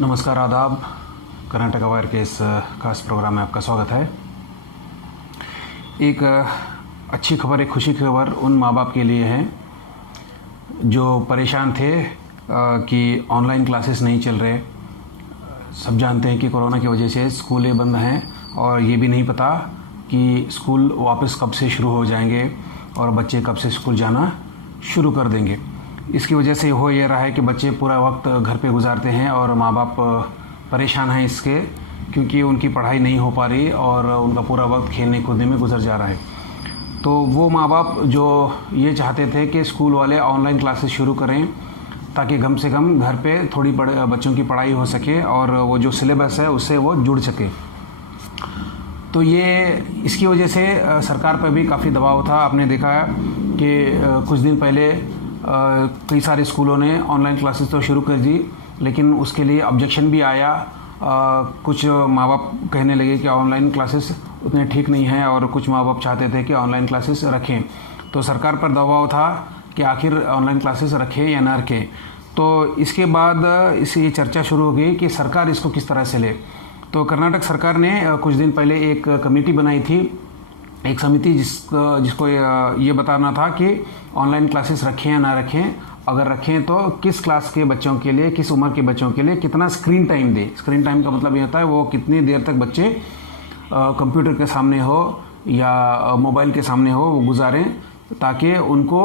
नमस्कार, आदाब। कर्नाटक अवायर के इस खास प्रोग्राम में आपका स्वागत है। एक अच्छी खबर, एक खुशी की खबर उन माँ बाप के लिए है जो परेशान थे कि ऑनलाइन क्लासेस नहीं चल रहे। सब जानते हैं कि कोरोना की वजह से स्कूलें बंद हैं और ये भी नहीं पता कि स्कूल वापस कब से शुरू हो जाएंगे और बच्चे कब से स्कूल जाना शुरू कर देंगे। इसकी वजह से हो ये रहा है कि बच्चे पूरा वक्त घर पे गुजारते हैं और माँ बाप परेशान हैं इसके, क्योंकि उनकी पढ़ाई नहीं हो पा रही और उनका पूरा वक्त खेलने कूदने में गुजर जा रहा है। तो वो माँ बाप जो ये चाहते थे कि स्कूल वाले ऑनलाइन क्लासेस शुरू करें ताकि कम से कम घर पे थोड़ी बच्चों की पढ़ाई हो सके और वो जो सिलेबस है उससे वो जुड़ सके। तो ये इसकी वजह से सरकार पर भी काफ़ी दबाव था। आपने देखा कि कुछ दिन पहले कई सारे स्कूलों ने ऑनलाइन क्लासेस तो शुरू कर दी, लेकिन उसके लिए ऑब्जेक्शन भी आया। कुछ माँ बाप कहने लगे कि ऑनलाइन क्लासेस उतने ठीक नहीं हैं और कुछ माँ बाप चाहते थे कि ऑनलाइन क्लासेस रखें। तो सरकार पर दबाव था कि आखिर ऑनलाइन क्लासेस रखें या ना रखें। तो इसके बाद ये चर्चा शुरू हो गई कि सरकार इसको किस तरह से ले। तो कर्नाटक सरकार ने कुछ दिन पहले एक कमेटी बनाई थी, एक समिति जिसको ये बताना था कि ऑनलाइन क्लासेस रखें या ना रखें। अगर रखें तो किस क्लास के बच्चों के लिए, किस उम्र के बच्चों के लिए कितना स्क्रीन टाइम दे। स्क्रीन टाइम का मतलब ये होता है वो कितनी देर तक बच्चे कंप्यूटर के सामने हो या मोबाइल के सामने हो वो गुजारें, ताकि उनको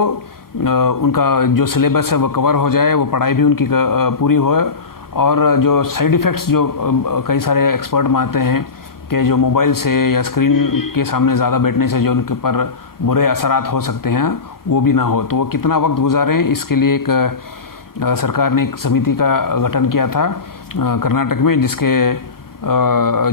उनका जो सिलेबस है वो कवर हो जाए, वो पढ़ाई भी उनकी पूरी हो। और जो साइड इफ़ेक्ट्स जो कई सारे एक्सपर्ट मानते हैं कि जो मोबाइल से या स्क्रीन के सामने ज़्यादा बैठने से जो उनके ऊपर बुरे असरात हो सकते हैं वो भी ना हो, तो वो कितना वक्त गुजारें, इसके लिए एक सरकार ने एक समिति का गठन किया था कर्नाटक में, जिसके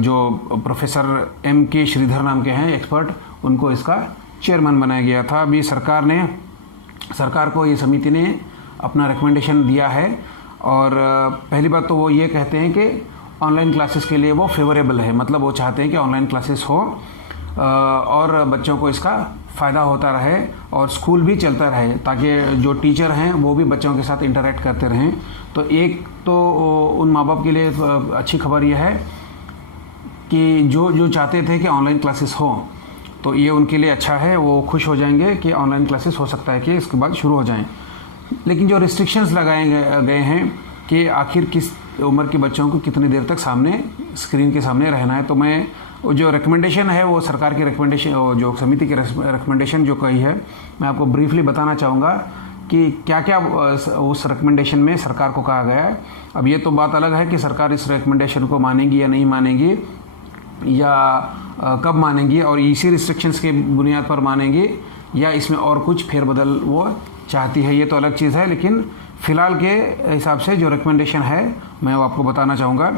जो प्रोफेसर M.K. श्रीधर नाम के हैं एक्सपर्ट, उनको इसका चेयरमैन बनाया गया था। अभी सरकार को ये समिति ने अपना रिकमेंडेशन दिया है और पहली बात तो वो ये कहते हैं कि ऑनलाइन क्लासेस के लिए वो फेवरेबल है, मतलब वो चाहते हैं कि ऑनलाइन क्लासेस हो और बच्चों को इसका फ़ायदा होता रहे और स्कूल भी चलता रहे, ताकि जो टीचर हैं वो भी बच्चों के साथ इंटरेक्ट करते रहें। तो एक तो उन माँ बाप के लिए अच्छी खबर यह है कि जो चाहते थे कि ऑनलाइन क्लासेस हो, तो ये उनके लिए अच्छा है। वो खुश हो जाएंगे कि ऑनलाइन क्लासेस हो सकता है कि इसके बाद शुरू हो जाएं। लेकिन जो रिस्ट्रिक्शंस लगाए गए हैं कि आखिर किस उम्र के बच्चों को कितनी देर तक सामने स्क्रीन के सामने रहना है, तो मैं जो रिकमेंडेशन है वो सरकार की रिकमेंडेशन, जो समिति की रिकमेंडेशन जो कही है, मैं आपको ब्रीफली बताना चाहूँगा कि क्या क्या उस रिकमेंडेशन में सरकार को कहा गया है। अब ये तो बात अलग है कि सरकार इस रिकमेंडेशन को मानेगी या नहीं मानेगी या कब मानेंगी और इसी रिस्ट्रिक्शंस के बुनियाद पर मानेंगी या इसमें और कुछ फेरबदल वो चाहती है, ये तो अलग चीज़ है। लेकिन फ़िलहाल के हिसाब से जो रिकमेंडेशन है मैं वो आपको बताना चाहूँगा।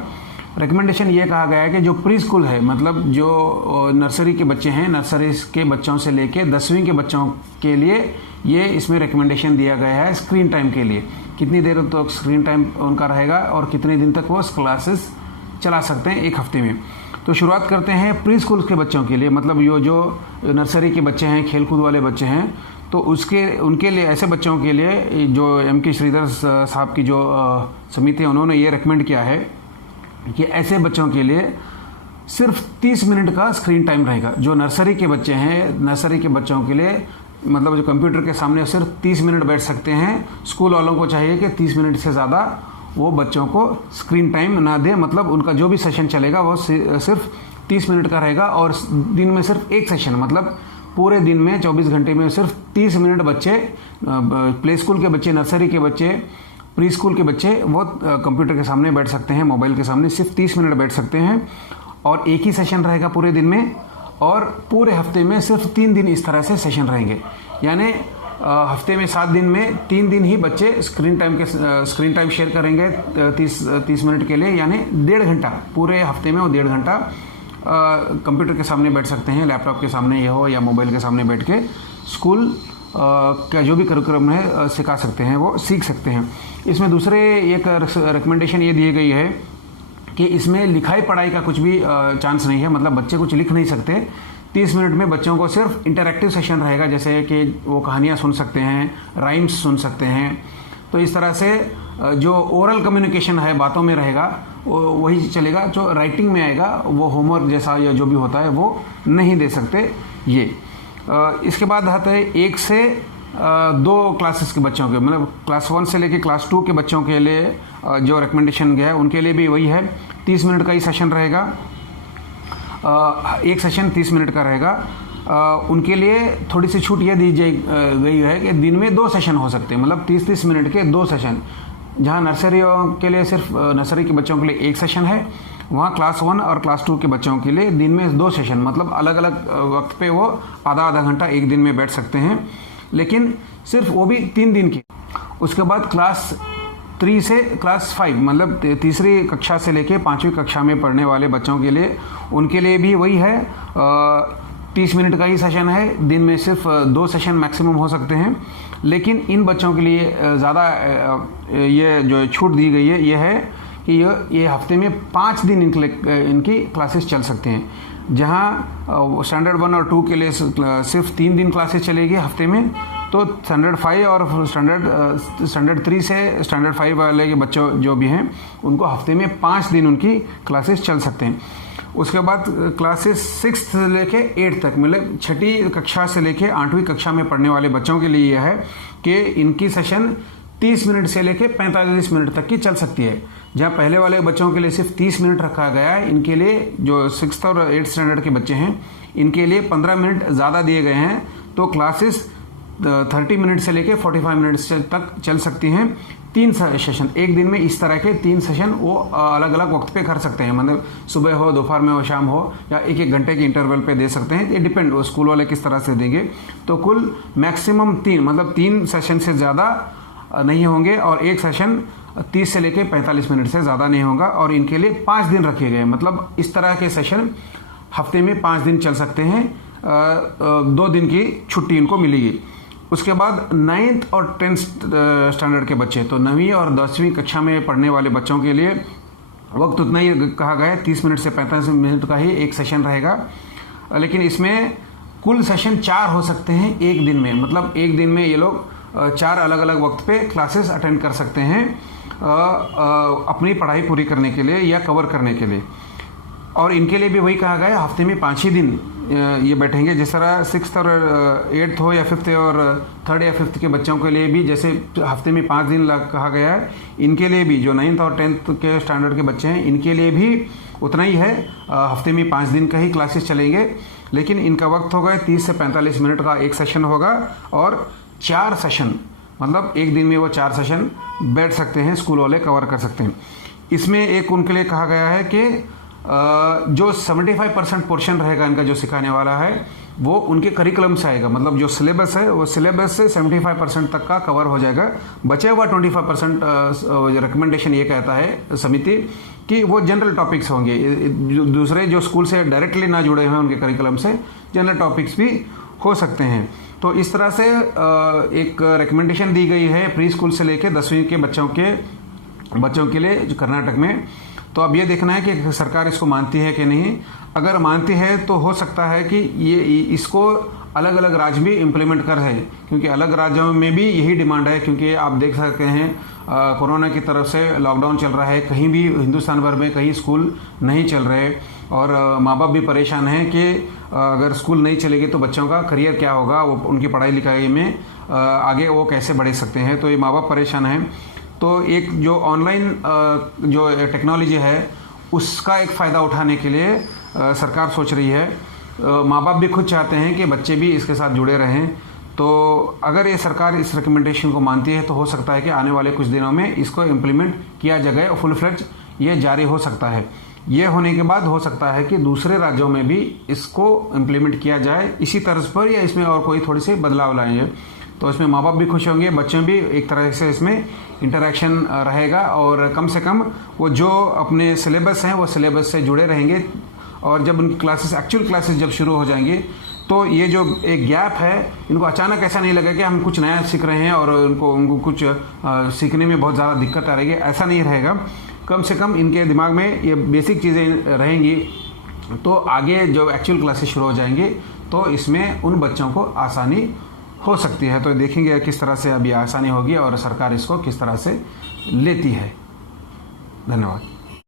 रिकमेंडेशन ये कहा गया है कि जो प्री स्कूल है, मतलब जो नर्सरी के बच्चे हैं, नर्सरी के बच्चों से लेके 10वीं के बच्चों के लिए ये इसमें रिकमेंडेशन दिया गया है स्क्रीन टाइम के लिए, कितनी देर तक स्क्रीन टाइम उनका रहेगा और कितने दिन तक वो क्लासेस चला सकते हैं एक हफ्ते में। तो शुरुआत करते हैं प्री स्कूल के बच्चों के लिए, मतलब जो नर्सरी के बच्चे हैं, खेलकूद वाले बच्चे हैं, तो उनके लिए, ऐसे बच्चों के लिए जो M.K. श्रीधर साहब की जो समिति है उन्होंने ये रेकमेंड किया है कि ऐसे बच्चों के लिए सिर्फ 30 मिनट का स्क्रीन टाइम रहेगा। जो नर्सरी के बच्चे हैं, नर्सरी के बच्चों के लिए मतलब जो कंप्यूटर के सामने सिर्फ 30 मिनट बैठ सकते हैं। स्कूल वालों को चाहिए कि 30 मिनट से ज़्यादा वो बच्चों को स्क्रीन टाइम ना दे, मतलब उनका जो भी सेशन चलेगा वो सिर्फ 30 मिनट का रहेगा और दिन में सिर्फ एक सेशन, मतलब पूरे दिन में 24 घंटे में सिर्फ 30 मिनट बच्चे, प्ले स्कूल के बच्चे, नर्सरी के बच्चे, प्री स्कूल के बच्चे वो कंप्यूटर के सामने बैठ सकते हैं, मोबाइल के सामने सिर्फ 30 मिनट बैठ सकते हैं और एक ही सेशन रहेगा पूरे दिन में। और पूरे हफ्ते में सिर्फ 3 दिन इस तरह से सेशन रहेंगे, यानी हफ्ते में 7 दिन में 3 दिन ही बच्चे स्क्रीन टाइम शेयर करेंगे 30 मिनट के लिए, यानी 1.5 घंटा, पूरे हफ्ते में वो 1.5 घंटा कंप्यूटर के सामने बैठ सकते हैं, लैपटॉप के सामने ये हो या मोबाइल के सामने बैठ के स्कूल का जो भी करिकुलम है सिखा सकते हैं, वो सीख सकते हैं। इसमें दूसरे एक रिकमेंडेशन ये दी गई है कि इसमें लिखाई पढ़ाई का कुछ भी चांस नहीं है, मतलब बच्चे कुछ लिख नहीं सकते। 30 मिनट में बच्चों को सिर्फ इंटरैक्टिव सेशन रहेगा, जैसे कि वो कहानियाँ सुन सकते हैं, राइम्स सुन सकते हैं, तो इस तरह से जो ओरल कम्युनिकेशन है, बातों में रहेगा, वही चलेगा। जो राइटिंग में आएगा वो होमवर्क जैसा या जो भी होता है वो नहीं दे सकते ये। इसके बाद आता है 1 से 2 क्लासेस के बच्चों के, मतलब क्लास 1 से लेके क्लास 2 के बच्चों के लिए जो रिकमेंडेशन गया है उनके लिए भी वही है। 30 मिनट का ही सेशन रहेगा, एक सेशन 30 मिनट का रहेगा। उनके लिए थोड़ी सी छूट यह दी गई है कि दिन में 2 सेशन हो सकते हैं, मतलब 30-30 मिनट के 2 सेशन। जहां नर्सरियों के लिए सिर्फ नर्सरी के बच्चों के लिए 1 सेशन है, वहाँ क्लास 1 और क्लास 2 के बच्चों के लिए दिन में 2 सेशन, मतलब अलग अलग वक्त पे वो आधा घंटा एक दिन में बैठ सकते हैं, लेकिन सिर्फ वो भी 3 दिन की। उसके बाद क्लास 3 से क्लास 5, मतलब तीसरी कक्षा से लेके 5वीं कक्षा में पढ़ने वाले बच्चों के लिए, उनके लिए भी वही है। 30 मिनट का ही सेशन है, दिन में सिर्फ 2 सेशन मैक्सिमम हो सकते हैं। लेकिन इन बच्चों के लिए ज़्यादा ये जो छूट दी गई है ये है कि ये हफ्ते में 5 दिन इनकी क्लासेस चल सकते हैं। जहां स्टैंडर्ड 1 और 2 के लिए सिर्फ 3 दिन क्लासेस चलेगी हफ्ते में, तो स्टैंडर्ड 5 और स्टैंडर्ड 3 से स्टैंडर्ड 5 वाले के बच्चों जो भी हैं उनको हफ्ते में 5 दिन उनकी क्लासेस चल सकते हैं। उसके बाद क्लासेस 6 से लेके 8 तक, मतलब 6ठी कक्षा से लेके 8वीं कक्षा में पढ़ने वाले बच्चों के लिए यह है कि इनकी सेशन 30 मिनट से लेके 45 मिनट तक की चल सकती है। जहां पहले वाले बच्चों के लिए सिर्फ 30 मिनट रखा गया है, इनके लिए जो 6th और 8th स्टैंडर्ड के बच्चे हैं इनके लिए 15 मिनट ज़्यादा दिए गए हैं। तो क्लासेस 30 मिनट से लेके 45 मिनट तक चल सकती हैं। 3 सेशन एक दिन में, इस तरह के 3 सेशन वो अलग अलग वक्त पे कर सकते हैं, मतलब सुबह हो, दोपहर में हो, शाम हो, या 1-1 घंटे के इंटरवल पे दे सकते हैं। ये डिपेंड वो स्कूल वाले किस तरह से देंगे। तो कुल मैक्सिमम 3, मतलब 3 सेशन से ज़्यादा नहीं होंगे, और एक सेशन 30 से लेके 45 मिनट से ज़्यादा नहीं होगा। और इनके लिए 5 दिन रखे गए, मतलब इस तरह के सेशन हफ्ते में 5 दिन चल सकते हैं। 2 दिन की छुट्टी इनको मिलेगी। उसके बाद 9th और 10th स्टैंडर्ड के बच्चे, तो 9वीं और 10वीं कक्षा में पढ़ने वाले बच्चों के लिए वक्त उतना ही कहा गया है, 30 मिनट से 45 मिनट का ही एक सेशन रहेगा। लेकिन इसमें कुल सेशन 4 हो सकते हैं एक दिन में, मतलब एक दिन में ये लोग 4 अलग अलग वक्त पे क्लासेस अटेंड कर सकते हैं अपनी पढ़ाई पूरी करने के लिए या कवर करने के लिए। और इनके लिए भी वही कहा गया है, हफ्ते में 5 ही दिन ये बैठेंगे। जिस तरह 6th और 8th हो या 5th और 3rd या 5th के बच्चों के लिए भी जैसे हफ्ते में 5 दिन कहा गया है, इनके लिए भी जो 9th और 10th के स्टैंडर्ड के बच्चे हैं इनके लिए भी उतना ही है। हफ्ते में 5 दिन का ही क्लासेस चलेंगे, लेकिन इनका वक्त होगा 30 से 45 मिनट का एक सेशन होगा, और 4 सेशन, मतलब एक दिन में वो 4 सेशन बैठ सकते हैं, स्कूल वाले कवर कर सकते हैं। इसमें एक उनके लिए कहा गया है कि जो 75% पोर्शन रहेगा इनका जो सिखाने वाला है वो उनके करिकुलम से आएगा, मतलब जो सिलेबस है वो सिलेबस से 75% तक का कवर हो जाएगा। बचे हुआ 25% रिकमेंडेशन ये कहता है समिति कि वो जनरल टॉपिक्स होंगे, दूसरे जो स्कूल से डायरेक्टली ना जुड़े हुए हैं उनके करिकुलम से जनरल टॉपिक्स भी हो सकते हैं। तो इस तरह से एक रिकमेंडेशन दी गई है प्री स्कूल से लेकर 10वीं के बच्चों के लिए जो कर्नाटक में। तो अब ये देखना है कि सरकार इसको मानती है कि नहीं। अगर मानती है तो हो सकता है कि ये इसको अलग अलग राज्य भी इम्प्लीमेंट कर रहे हैं, क्योंकि अलग राज्यों में भी यही डिमांड है। क्योंकि आप देख सकते हैं कोरोना की तरफ से लॉकडाउन चल रहा है, कहीं भी हिंदुस्तान भर में कहीं स्कूल नहीं चल रहे, और माँ बाप भी परेशान हैं कि अगर स्कूल नहीं चलेगी तो बच्चों का करियर क्या होगा, वो उनकी पढ़ाई लिखाई में आगे वो कैसे बढ़ सकते हैं। तो ये माँ बाप परेशान हैं। तो एक जो ऑनलाइन जो टेक्नोलॉजी है उसका एक फ़ायदा उठाने के लिए सरकार सोच रही है। माँ बाप भी खुद चाहते हैं कि बच्चे भी इसके साथ जुड़े रहें। तो अगर ये सरकार इस रिकमेंडेशन को मानती है तो हो सकता है कि आने वाले कुछ दिनों में इसको इम्प्लीमेंट किया जाए और फुल फ्लेज ये जारी हो सकता है। ये होने के बाद हो सकता है कि दूसरे राज्यों में भी इसको इम्प्लीमेंट किया जाए इसी तर्ज पर, या इसमें और कोई थोड़ी सी बदलाव लाएंगे। तो इसमें माँ बाप भी खुश होंगे, बच्चे भी एक तरह से इसमें इंटरेक्शन रहेगा, और कम से कम वो जो अपने सिलेबस हैं वो सिलेबस से जुड़े रहेंगे। और जब उनकी क्लासेस, एक्चुअल क्लासेस जब शुरू हो जाएंगी तो ये जो एक गैप है, इनको अचानक ऐसा नहीं लगेगा कि हम कुछ नया सीख रहे हैं और उनको कुछ सीखने में बहुत ज़्यादा दिक्कत आ रही है, ऐसा नहीं रहेगा। कम से कम इनके दिमाग में ये बेसिक चीज़ें रहेंगी, तो आगे जो एक्चुअल क्लासेस शुरू हो जाएंगी तो इसमें उन बच्चों को आसानी हो सकती है। तो देखेंगे किस तरह से अभी आसानी होगी और सरकार इसको किस तरह से लेती है। धन्यवाद।